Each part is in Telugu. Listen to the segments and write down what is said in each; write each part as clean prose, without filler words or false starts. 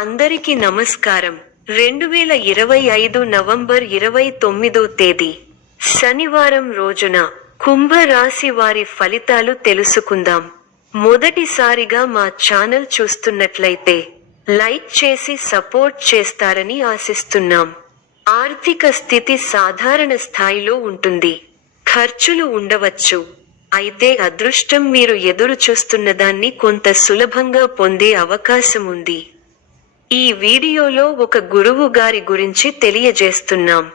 అందరికీ నమస్కారం. 2025 నవంబర్ 29వ తేదీ శనివారం రోజున కుంభ రాశి వారి ఫలితాలు తెలుసుకుందాం. మొదటిసారిగా మా ఛానల్ చూస్తున్నట్లయితే లైక్ చేసి సపోర్ట్ చేస్తారని ఆశిస్తున్నాం. ఆర్థిక స్థితి సాధారణ స్థాయిలో ఉంటుంది. ఖర్చులు ఉండవచ్చు. అయితే అదృష్టం మీరు ఎదురు చూస్తున్నదాన్ని కొంత సులభంగా పొందే అవకాశం ఉంది. ఈ వీడియోలో ఒక గురువు గారి గురించి తెలియజేస్తున్నాం.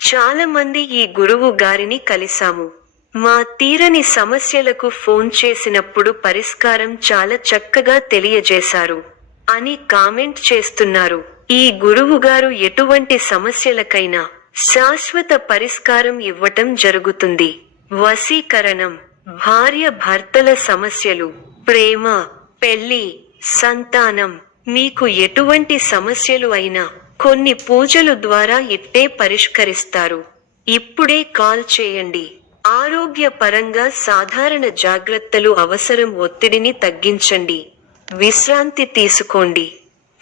చాలా మంది ఈ గురువు గారిని కలిసాము. మా తీరని సమస్యలకు ఫోన్ చేసినప్పుడు పరిష్కారం చాలా చక్కగా తెలియజేశారు అని కామెంట్ చేస్తున్నారు. ఈ గురువు గారు ఎటువంటి సమస్యలకైనా శాశ్వత పరిష్కారం ఇవ్వటం జరుగుతుంది. వశీకరణం, భార్య భర్తల సమస్యలు, ప్రేమ, పెళ్లి, సంతానం, మీకు ఎటువంటి సమస్యలు అయినా కొన్ని పూజలు ద్వారా ఇట్టే పరిష్కరిస్తారు. ఇప్పుడే కాల్ చేయండి. ఆరోగ్య పరంగా సాధారణ జాగ్రత్తలు అవసరం. ఒత్తిడిని తగ్గించండి. విశ్రాంతి తీసుకోండి.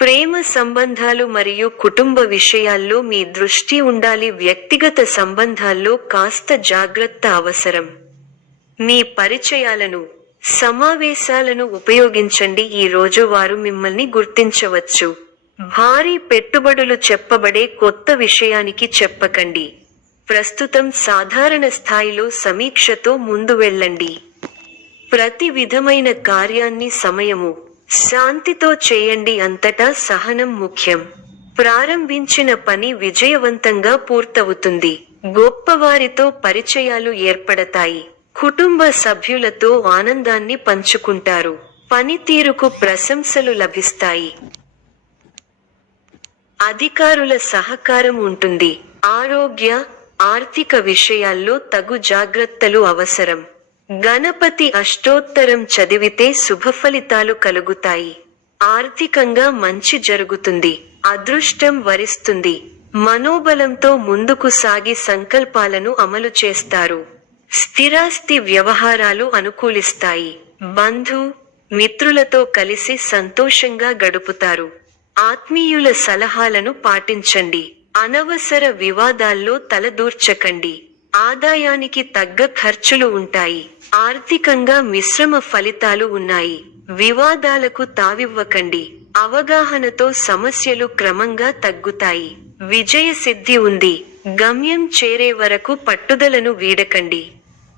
ప్రేమ సంబంధాలు మరియు కుటుంబ విషయాల్లో మీ దృష్టి ఉండాలి. వ్యక్తిగత సంబంధాల్లో కాస్త జాగ్రత్త అవసరం. మీ పరిచయాలను, సమావేశాలను ఉపయోగించండి. ఈ రోజు వారు మిమ్మల్ని గుర్తించవచ్చు. భారీ పెట్టుబడులు చెప్పబడే కొత్త విషయానికి చెప్పకండి. ప్రస్తుతం సాధారణ స్థాయిలో సమీక్షతో ముందు వెళ్ళండి. ప్రతి విధమైన కార్యాన్ని సమయము, శాంతితో చేయండి. అంతటా సహనం ముఖ్యం. ప్రారంభించిన పని విజయవంతంగా పూర్తవుతుంది. గొప్పవారితో పరిచయాలు ఏర్పడతాయి. కుటుంబ సభ్యులతో ఆనందాన్ని పంచుకుంటారు. పనితీరుకు ప్రశంసలు లభిస్తాయి. అధికారుల సహకారం ఉంటుంది. ఆరోగ్య, ఆర్థిక విషయాల్లో తగు జాగ్రత్తలు అవసరం. గణపతి అష్టోత్తరం చదివితే శుభఫలితాలు కలుగుతాయి. ఆర్థికంగా మంచి జరుగుతుంది. అదృష్టం వరిస్తుంది. మనోబలంతో ముందుకు సాగి సంకల్పాలను అమలు చేస్తారు. స్థిరాస్తి వ్యవహారాలు అనుకూలిస్తాయి. బంధు, మిత్రులతో కలిసి సంతోషంగా గడుపుతారు. ఆత్మీయుల సలహాలను పాటించండి. అనవసర వివాదాల్లో తలదూర్చకండి. ఆదాయానికి తగ్గ ఖర్చులు ఉంటాయి. ఆర్థికంగా మిశ్రమ ఫలితాలు ఉన్నాయి. వివాదాలకు తావివ్వకండి. అవగాహనతో సమస్యలు క్రమంగా తగ్గుతాయి. విజయ సిద్ధి ఉంది. గమ్యం చేరే వరకు పట్టుదలను వీడకండి.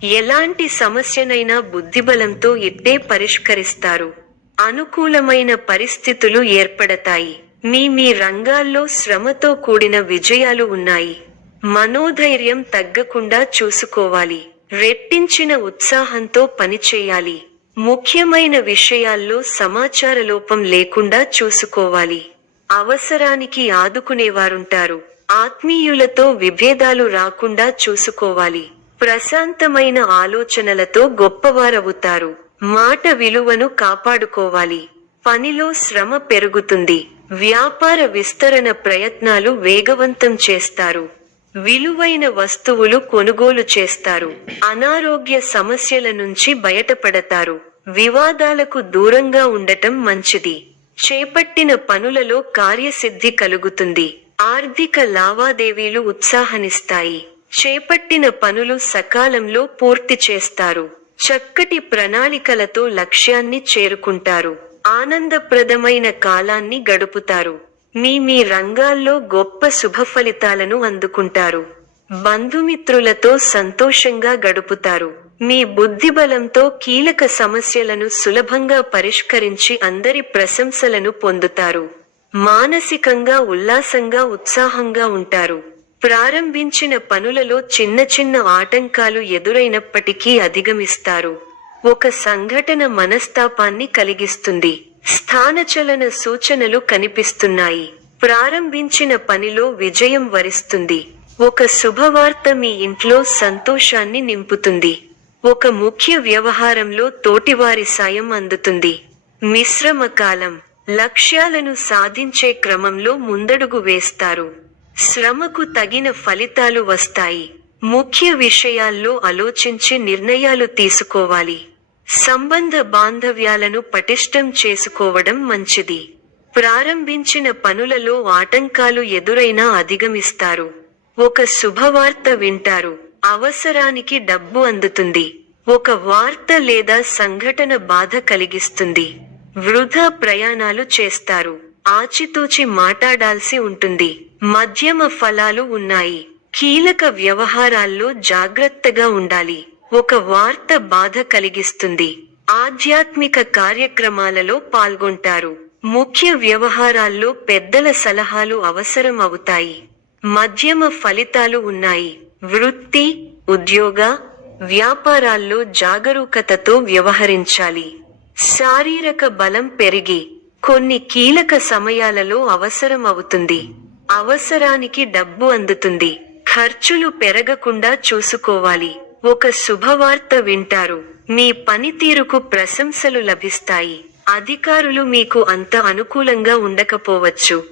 ఎలాంటి సమస్యనైనా బుద్ధిబలంతో ఇట్టే పరిష్కరిస్తారు. అనుకూలమైన పరిస్థితులు ఏర్పడతాయి. మీ రంగాల్లో శ్రమతో కూడిన విజయాలు ఉన్నాయి. మనోధైర్యం తగ్గకుండా చూసుకోవాలి. రెట్టించిన ఉత్సాహంతో పనిచేయాలి. ముఖ్యమైన విషయాల్లో సమాచార లోపం లేకుండా చూసుకోవాలి. అవసరానికి ఆదుకునేవారుంటారు. ఆత్మీయులతో విభేదాలు రాకుండా చూసుకోవాలి. ప్రశాంతమైన ఆలోచనలతో గొప్పవారవుతారు. మాట విలువను కాపాడుకోవాలి. పనిలో శ్రమ పెరుగుతుంది. వ్యాపార విస్తరణ ప్రయత్నాలు వేగవంతం చేస్తారు. విలువైన వస్తువులు కొనుగోలు చేస్తారు. అనారోగ్య సమస్యల నుంచి బయటపడతారు. వివాదాలకు దూరంగా ఉండటం మంచిది. చేపట్టిన పనులలో కార్యసిద్ధి కలుగుతుంది. ఆర్థిక లావాదేవీలు ఉత్సాహనిస్తాయి. చేపట్టిన పనులు సకాలంలో పూర్తి చేస్తారు. చక్కటి ప్రణాళికలతో లక్ష్యాన్ని చేరుకుంటారు. ఆనందప్రదమైన కాలాన్ని గడుపుతారు. మీ రంగాల్లో గొప్ప శుభఫలితాలను అందుకుంటారు. బంధుమిత్రులతో సంతోషంగా గడుపుతారు. మీ బుద్ధిబలంతో కీలక సమస్యలను సులభంగా పరిష్కరించి అందరి ప్రశంసలను పొందుతారు. మానసికంగా ఉల్లాసంగా ఉత్సాహంగా ఉంటారు. ప్రారంభించిన పనులలో చిన్న చిన్న ఆటంకాలు ఎదురైనప్పటికీ అధిగమిస్తారు. ఒక సంఘటన మనస్తాపాన్ని కలిగిస్తుంది. స్థానచలన సూచనలు కనిపిస్తున్నాయి. ప్రారంభించిన పనిలో విజయం వరిస్తుంది. ఒక శుభవార్త మీ ఇంట్లో సంతోషాన్ని నింపుతుంది. ఒక ముఖ్య వ్యవహారంలో తోటివారి సాయం అందుతుంది. మిశ్రమ కాలం. లక్ష్యాలను సాధించే క్రమంలో ముందడుగు వేస్తారు. శ్రమకు తగిన ఫలితాలు వస్తాయి. ముఖ్య విషయాల్లో ఆలోచించి నిర్ణయాలు తీసుకోవాలి. సంబంధ బాంధవ్యాలను పటిష్టం చేసుకోవడం మంచిది. ప్రారంభించిన పనులలో ఆటంకాలు ఎదురైనా అధిగమిస్తారు. ఒక శుభవార్త వింటారు. అవసరానికి డబ్బు అందుతుంది. ఒక వార్త లేదా సంఘటన బాధ కలిగిస్తుంది. వృధా ప్రయాణాలు చేస్తారు. ఆచితూచి మాట్లాడాల్సి ఉంటుంది. మధ్యమ ఫలాలు ఉన్నాయి. కీలక వ్యవహారాల్లో జాగ్రత్తగా ఉండాలి. ఒక వార్త బాధ కలిగిస్తుంది. ఆధ్యాత్మిక కార్యక్రమాలలో పాల్గొంటారు. ముఖ్య వ్యవహారాల్లో పెద్దల సలహాలు అవసరం అవుతాయి. మధ్యమ ఫలితాలు ఉన్నాయి. వృత్తి, ఉద్యోగ, వ్యాపారాల్లో జాగరూకతతో వ్యవహరించాలి. శారీరక బలం పెరిగి కొన్ని కీలక సమయాలలో అవసరం అవుతుంది. అవసరానికి డబ్బు అందుతుంది. ఖర్చులు పెరగకుండా చూసుకోవాలి. ఒక శుభవార్త వింటారు. మీ పనితీరుకు ప్రశంసలు లభిస్తాయి. అధికారులు మీకు అంత అనుకూలంగా ఉండకపోవచ్చు.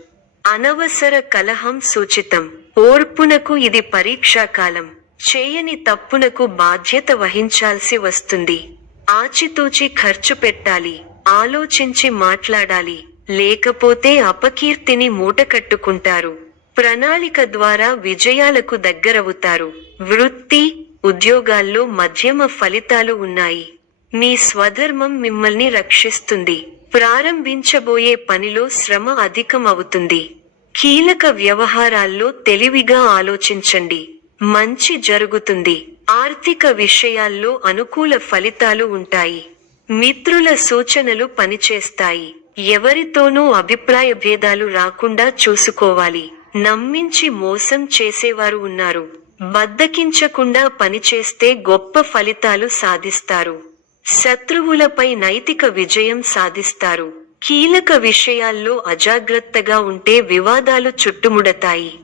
అనవసర కలహం సూచితం. ఓర్పునకు ఇది పరీక్షాకాలం. చేయని తప్పునకు బాధ్యత వహించాల్సి వస్తుంది. ఆచితూచి ఖర్చు పెట్టాలి. ఆలోచించి మాట్లాడాలి. లేకపోతే అపకీర్తిని మూటకట్టుకుంటారు. ప్రణాళిక ద్వారా విజయాలకు దగ్గరవుతారు. వృత్తి, ఉద్యోగాల్లో మధ్యమ ఫలితాలు ఉన్నాయి. మీ స్వధర్మం మిమ్మల్ని రక్షిస్తుంది. ప్రారంభించబోయే పనిలో శ్రమ అధికం అవుతుంది. కీలక వ్యవహారాల్లో తెలివిగా ఆలోచించండి. మంచి జరుగుతుంది. ఆర్థిక విషయాల్లో అనుకూల ఫలితాలు ఉంటాయి. మిత్రుల సూచనలు పనిచేస్తాయి. ఎవరితోనూ అభిప్రాయ భేదాలు రాకుండా చూసుకోవాలి. నమ్మించి మోసం చేసేవారు ఉన్నారు. బద్దకించకుండా పనిచేస్తే గొప్ప ఫలితాలు సాధిస్తారు. శత్రువులపై నైతిక విజయం సాధిస్తారు. కీలక విషయాల్లో అజాగ్రత్తగా ఉంటే వివాదాలు చుట్టుముడతాయి.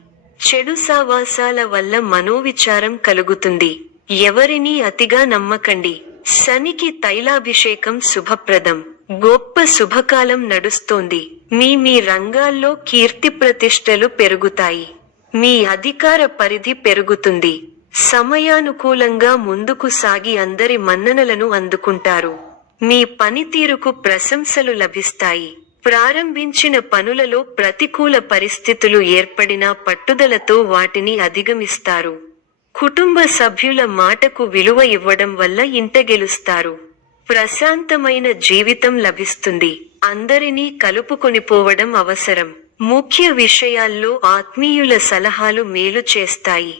చెడు సావాసాల వల్ల మనోవిచారం కలుగుతుంది. ఎవరినీ అతిగా నమ్మకండి. శనికి తైలాభిషేకం శుభప్రదం. గొప్ప శుభకాలం నడుస్తోంది. మీ రంగాల్లో కీర్తి ప్రతిష్టలు పెరుగుతాయి. మీ అధికార పరిధి పెరుగుతుంది. సమయానుకూలంగా ముందుకు సాగి అందరి మన్ననలను అందుకుంటారు. మీ పనితీరుకు ప్రశంసలు లభిస్తాయి. ప్రారంభించిన పనులలో ప్రతికూల పరిస్థితులు ఏర్పడినా పట్టుదలతో వాటిని అధిగమిస్తారు. కుటుంబ సభ్యుల మాటకు విలువ ఇవ్వడం వల్ల ఇంట గెలుస్తారు. ప్రశాంతమైన జీవితం లభిస్తుంది. అందరినీ కలుపుకొనిపోవడం అవసరం. ముఖ్య విషయాల్లో ఆత్మీయుల సలహాలు మేలు చేస్తాయి.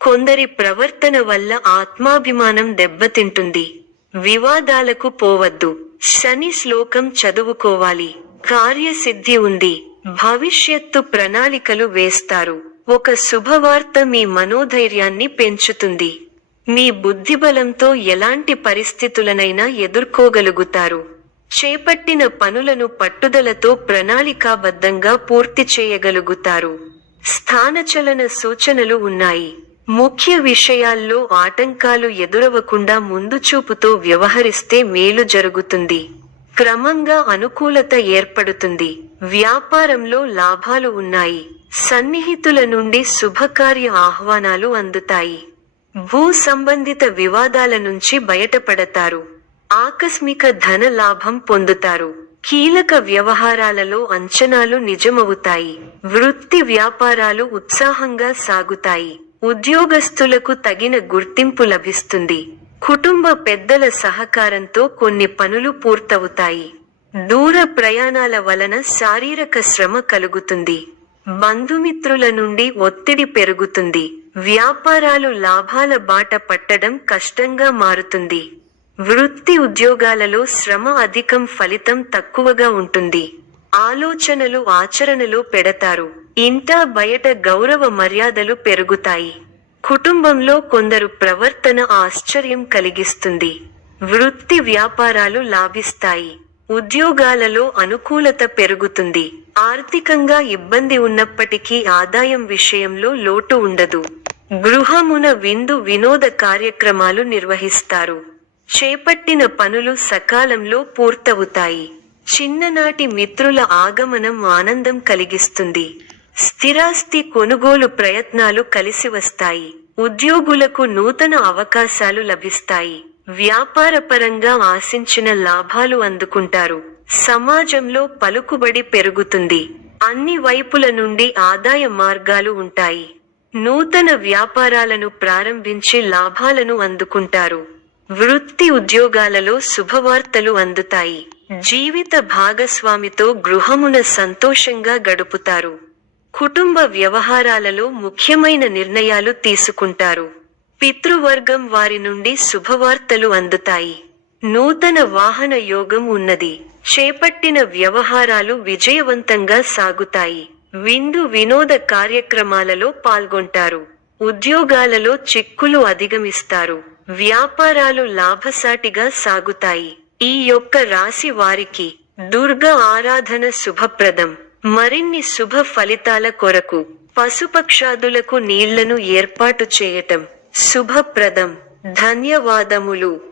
కొందరి ప్రవర్తన వల్ల ఆత్మాభిమానం దెబ్బతింటుంది. వివాదాలకు పోవద్దు. శని శ్లోకం చదువుకోవాలి. కార్యసిద్ధి ఉంది. భవిష్యత్తు ప్రణాళికలు వేస్తారు. ఒక శుభవార్త మీ మనోధైర్యాన్ని పెంచుతుంది. మీ బుద్ధిబలంతో ఎలాంటి పరిస్థితులనైనా ఎదుర్కోగలుగుతారు. చేపట్టిన పనులను పట్టుదలతో ప్రణాళికాబద్ధంగా పూర్తి చేయగలుగుతారు. స్థానచలన సూచనలు ఉన్నాయి. ముఖ్య విషయాల్లో ఆటంకాలు ఎదురవకుండా ముందుచూపుతో వ్యవహరిస్తే మేలు జరుగుతుంది. క్రమంగా అనుకూలత ఏర్పడుతుంది. వ్యాపారంలో లాభాలు ఉన్నాయి. సన్నిహితుల నుండి శుభకార్య ఆహ్వానాలు అందుతాయి. భూ సంబంధిత వివాదాల నుంచి బయటపడతారు. ఆకస్మిక ధన లాభం పొందుతారు. కీలక వ్యవహారాలలో అంచనాలు నిజమవుతాయి. వృత్తి వ్యాపారాలు ఉత్సాహంగా సాగుతాయి. ఉద్యోగస్తులకు తగిన గుర్తింపు లభిస్తుంది. కుటుంబ పెద్దల సహకారంతో కొన్ని పనులు పూర్తవుతాయి. దూర ప్రయాణాల వలన శారీరక శ్రమ కలుగుతుంది. బంధుమిత్రుల నుండి ఒత్తిడి పెరుగుతుంది. వ్యాపారాలు లాభాల బాట పట్టడం కష్టంగా మారుతుంది. వృత్తి ఉద్యోగాలలో శ్రమ అధికం, ఫలితం తక్కువగా ఉంటుంది. ఆలోచనలు ఆచరణలో పెడతారు. ఇంటా బయట గౌరవ మర్యాదలు పెరుగుతాయి. కుటుంబంలో కొందరు ప్రవర్తన ఆశ్చర్యం కలిగిస్తుంది. వృత్తి వ్యాపారాలు లాభిస్తాయి. ఉద్యోగాలలో అనుకూలత పెరుగుతుంది. ఆర్థికంగా ఇబ్బంది ఉన్నప్పటికీ ఆదాయం విషయంలో లోటు ఉండదు. గృహమున విందు వినోద కార్యక్రమాలు నిర్వహిస్తారు. చేపట్టిన పనులు సకాలంలో పూర్తవుతాయి. చిన్ననాటి మిత్రుల ఆగమనం ఆనందం కలిగిస్తుంది. స్థిరాస్తి కొనుగోలు ప్రయత్నాలు కలిసి వస్తాయి. ఉద్యోగులకు నూతన అవకాశాలు లభిస్తాయి. వ్యాపారపరంగా ఆశించిన లాభాలు అందుకుంటారు. సమాజంలో పలుకుబడి పెరుగుతుంది. అన్ని వైపుల నుండి ఆదాయ మార్గాలు ఉంటాయి. నూతన వ్యాపారాలను ప్రారంభించి లాభాలను అందుకుంటారు. వృత్తి ఉద్యోగాలలో శుభవార్తలు అందుతాయి. జీవిత భాగస్వామితో గృహమున సంతోషంగా గడుపుతారు. కుటుంబ వ్యవహారాలలో ముఖ్యమైన నిర్ణయాలు తీసుకుంటారు. పితృవర్గం వారి నుండి శుభవార్తలు అందుతాయి. నూతన వాహన యోగం ఉన్నది. చేపట్టిన వ్యవహారాలు విజయవంతంగా సాగుతాయి. విందు వినోద కార్యక్రమాలలో పాల్గొంటారు. ఉద్యోగాలలో చిక్కులు అధిగమిస్తారు. వ్యాపారాలు లాభసాటిగా సాగుతాయి. ఈ యొక్క రాశి వారికి దుర్గా ఆరాధన శుభప్రదం. మరిన్ని శుభ ఫలితాల కొరకు పశుపక్షాదులకు నీళ్లను ఏర్పాటు చేయటం శుభప్రదం. ధన్యవాదములు.